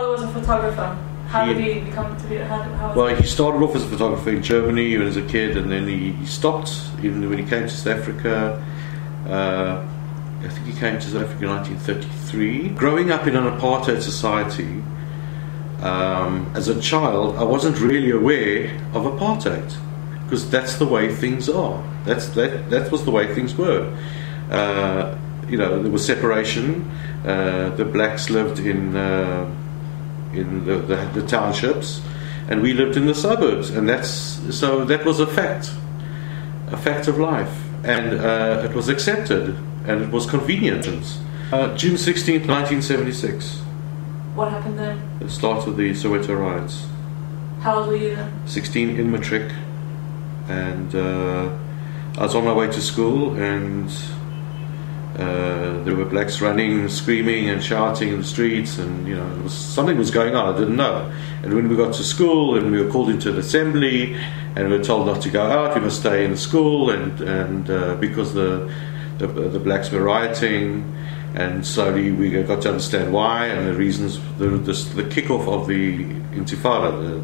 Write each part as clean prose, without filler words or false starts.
father was a photographer. How did he become to be? Well, he started off as a photographer in Germany when he was a kid, and then he stopped even when he came to South Africa. I think he came to South Africa in 1933. Growing up in an apartheid society, as a child, I wasn't really aware of apartheid, because that's the way things are. That was the way things were. You know, there was separation. The blacks lived in the townships, and we lived in the suburbs, and that was a fact of life, and it was accepted, and it was convenient. June 16th, 1976. What happened then? The start of the Soweto riots. How old were you then? 16, in matric, and I was on my way to school, and there were blacks running, screaming and shouting in the streets, and you know, something was going on. I didn't know. And when we got to school, and we were called into an assembly, and we were told not to go out, we must stay in the school, and because the blacks were rioting, and slowly we got to understand why and the reasons. The kick-off of the Intifada,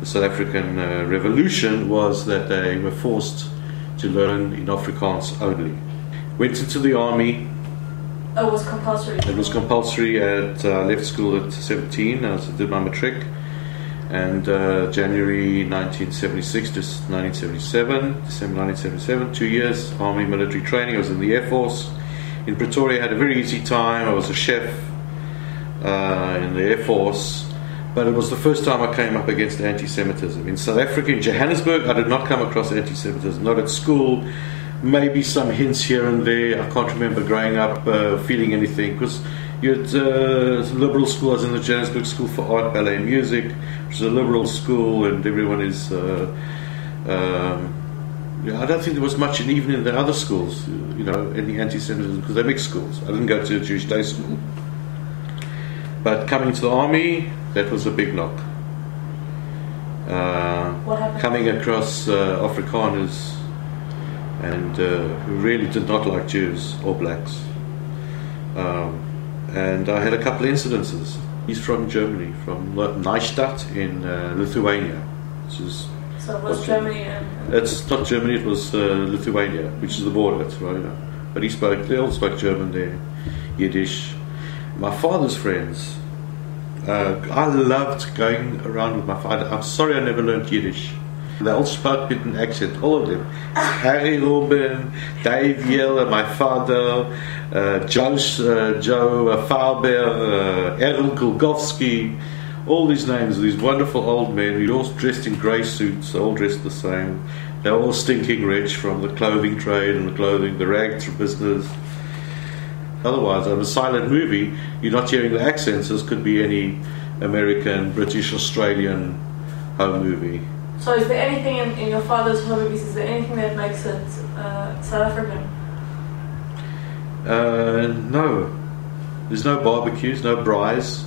the South African revolution, was that they were forced to learn in Afrikaans only. Went into the army. Oh, it was compulsory? It was compulsory. I left school at 17. I did my matric. And January 1976 to 1977, December 1977, 2 years army military training. I was in the Air Force. In Pretoria, I had a very easy time. I was a chef in the Air Force. But it was the first time I came up against anti-Semitism. In South Africa, in Johannesburg, I did not come across anti-Semitism. Not at school. Maybe some hints here and there. I can't remember growing up feeling anything, because you had a liberal school. I was in the Johannesburg School for Art, Ballet and Music, which is a liberal school, and everyone is... I don't think there was much, even in the other schools, you know, any anti-Semitism, because they're mixed schools. I didn't go to a Jewish day school. But coming to the army, that was a big knock. What happened? Coming across Afrikaners, and who really did not like Jews or blacks. And I had a couple of incidences. He's from Germany, from Neustadt in Lithuania, which is... So it was Germany and... It's not Germany, it was Lithuania, which is the border, right? But they all spoke German there, Yiddish. My father's friends, I loved going around with my father. I'm sorry I never learned Yiddish. They all spoke with an accent, all of them. Harry Rubin, Dave Yell, my father, Joe Faber, Errol Kulgowski, all these names, these wonderful old men, who all dressed in grey suits, all dressed the same. They're all stinking rich from the clothing trade and the rags business. Otherwise, on a silent movie, you're not hearing the accents. This could be any American, British, Australian home movie. So is there anything in your father's home movies, is there anything that makes it South African? No. There's no barbecues, no braais.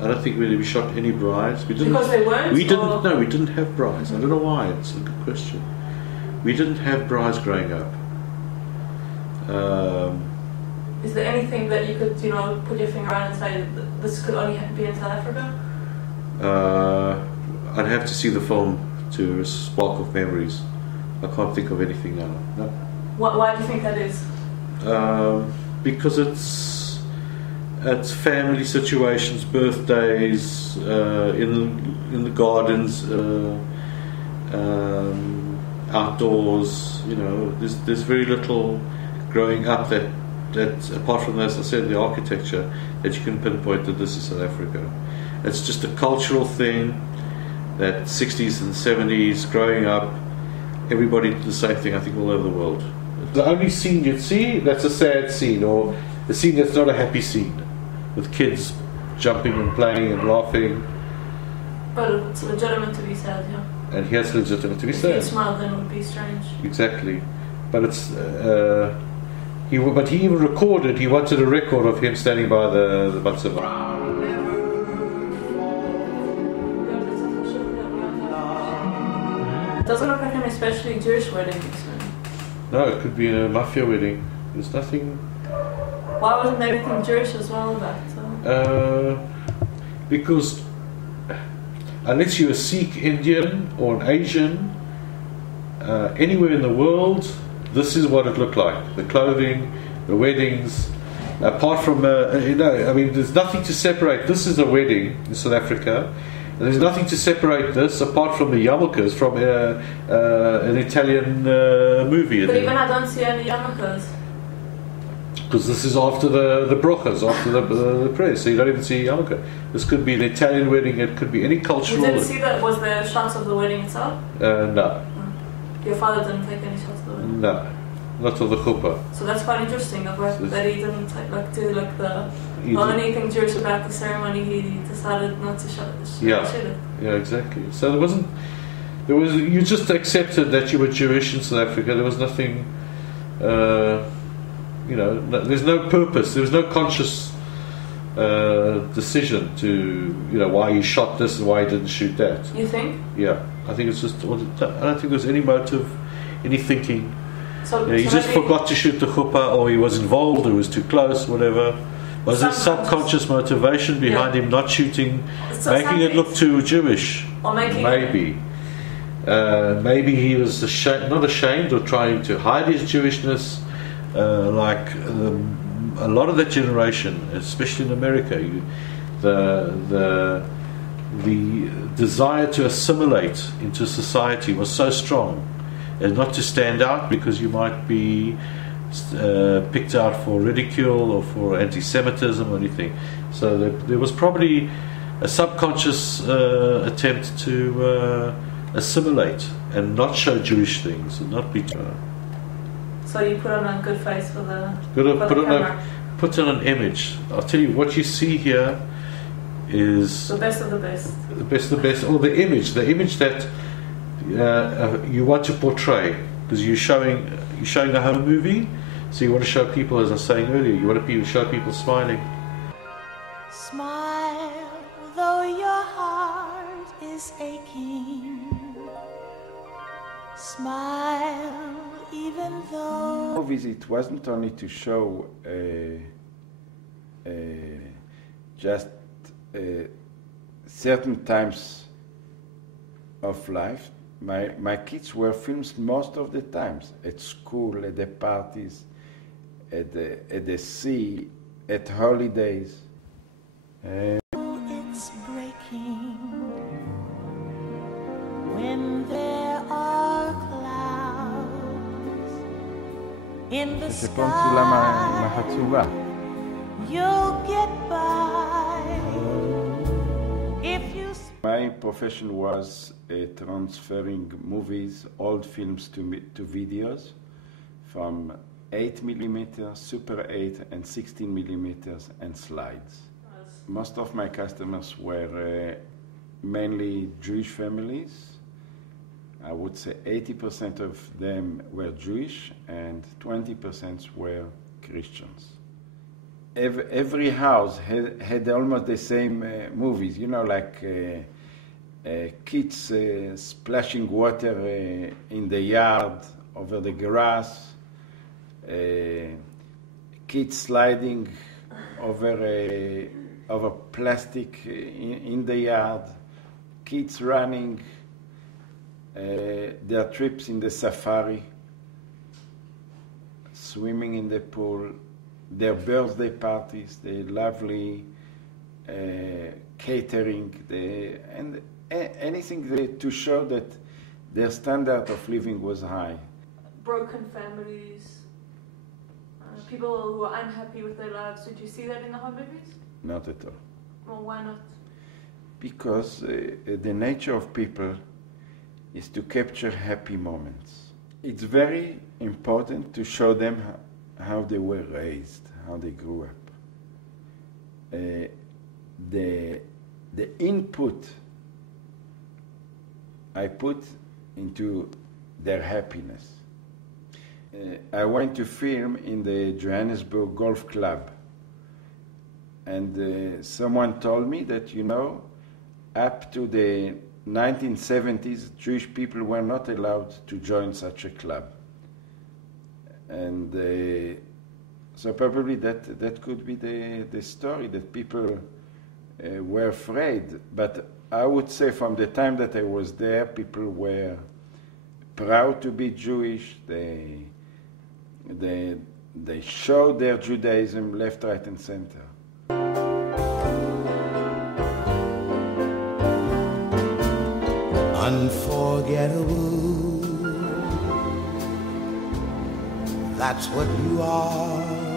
I don't think we shot any braais. Because they weren't? We didn't. No, we didn't have braais. I don't know why. It's a good question. We didn't have braais growing up. Is there anything that you could, you know, put your finger on and say that this could only be in South Africa? I'd have to see the film to spark off memories. I can't think of anything now. No. Why do you think that is? Because it's family situations, birthdays, in the gardens, outdoors. You know, there's very little growing up that apart from, as I said, the architecture, that you can pinpoint that this is South Africa. It's just a cultural thing. That 60s and 70s, growing up, everybody did the same thing, I think, all over the world. The only scene you'd see, that's a sad scene, or the scene that's not a happy scene, with kids jumping and playing and laughing. But it's legitimate to be sad, yeah. And here's legitimate to be sad. If you smiled, then it would be strange. Exactly. But it's... he even recorded, he wanted a record of him standing by the Batsava. It doesn't look like an especially Jewish wedding. No, it could be a mafia wedding. There's nothing... Why wasn't there anything Jewish as well about it? because unless you're a Sikh Indian or an Asian, anywhere in the world, this is what it looked like. The clothing, the weddings. Apart from, I mean, there's nothing to separate. This is a wedding in South Africa. And there's nothing to separate this apart from the yarmulkes from an Italian movie. But even I don't see any yarmulkes. Because this is after the brochas, after the prayers, so you don't even see yarmulke. This could be an Italian wedding, it could be any cultural... You didn't see that? Was there shots of the wedding itself? No. Your father didn't take any shots of the wedding? No. Not of the chuppah. So that's quite interesting, that he didn't do like the only thing Jewish about the ceremony. He decided not to shoot it. Yeah, exactly. So you just accepted that you were Jewish in South Africa. There was nothing, there's no purpose. There was no conscious decision to, why he shot this and why he didn't shoot that. You think? Yeah, I think it's just. I don't think there's any motive, any thinking. So he just forgot to shoot the chuppah, or he was involved, or he was too close, whatever. Was there subconscious motivation behind him not shooting, making it look too Jewish? Or maybe. Maybe he was not ashamed or trying to hide his Jewishness, like a lot of that generation, especially in America. The desire to assimilate into society was so strong. And not to stand out because you might be picked out for ridicule or for anti-Semitism or anything. So there was probably a subconscious attempt to assimilate and not show Jewish things and not be. So you put on a good face for the camera. Put on an image. I'll tell you what you see here is the best of the best. The best of the best, or the image that. You want to portray, because you're showing a home movie, so you want to show people, as I was saying earlier, you want to show people smiling. Smile though your heart is aching. Smile even though. Movies, it wasn't only to show just certain times of life. My kids were filmed most of the times, at school, at the parties, at the sea, at holidays. It's breaking when there are clouds in the sky. You'll get by if you. My profession was transferring movies, old films to videos, from 8mm, Super 8, and 16mm, and slides. Most of my customers were mainly Jewish families. I would say 80% of them were Jewish and 20% were Christians. Every house had almost the same movies, like kids splashing water in the yard, over the grass, kids sliding over plastic in the yard, kids running, their trips in the safari, swimming in the pool, their birthday parties, the lovely catering, and anything to show that their standard of living was high. Broken families, people who are unhappy with their lives. Did you see that in the home movies? Not at all. Well, why not? Because the nature of people is to capture happy moments. It's very important to show them how they were raised, how they grew up. The input I put into their happiness. I went to film in the Johannesburg Golf Club, and someone told me that, up to the 1970s, Jewish people were not allowed to join such a club. And so probably that could be the story, that people were afraid. But I would say from the time that I was there, people were proud to be Jewish. They showed their Judaism left, right, and center. Unforgettable, that's what you are.